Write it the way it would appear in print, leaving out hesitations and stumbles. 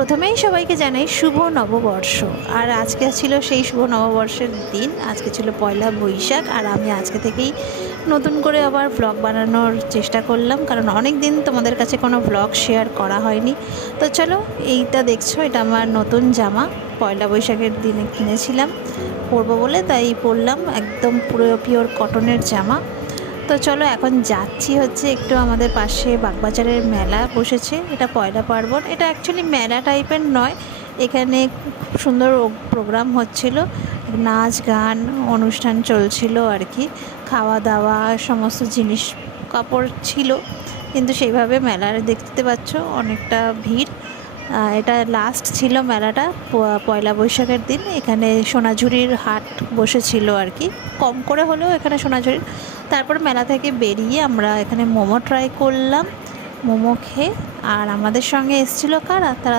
প্রথমেই সবাইকে জানাই শুভ নববর্ষ। আর আজকে ছিল সেই শুভ নববর্ষের দিন। আজকে ছিল পয়লা বৈশাখ। আর আমি আজকে থেকেই নতুন করে আবার ব্লগ বানানোর চেষ্টা করলাম, কারণ অনেক দিন তোমাদের কাছে কোনো ব্লগ শেয়ার করা হয়নি। তো চলো, এইটা দেখছো, এটা আমার নতুন জামা, পয়লা বৈশাখের দিনে কিনেছিলাম পরবো বলে, তাই পরলাম। একদম পুরো পিওর কটনের জামা। তো চলো এখন যাচ্ছি হচ্ছে একটু আমাদের পাশে বাগবাজারের মেলা বসেছে, এটা পয়লা পার্বণ। এটা অ্যাকচুয়ালি মেলা টাইপের নয়, এখানে খুব সুন্দর প্রোগ্রাম হচ্ছিল, নাচ গান অনুষ্ঠান চলছিল আর কি, খাওয়া দাওয়া সমস্ত জিনিস কাপড় ছিল, কিন্তু সেইভাবে মেলার দেখতে পাচ্ছ অনেকটা ভিড়। এটা লাস্ট ছিল মেলাটা পয়লা বৈশাখের দিন। এখানে সোনাঝুরির হাট বসেছিল আর কি, কম করে হলেও এখানে সোনাঝুরির। তারপর মেলা থেকে বেরিয়ে আমরা এখানে মোমো ট্রাই করলাম, মোমো খেয়ে। আর আমাদের সঙ্গে এসেছিলো কারা, তারা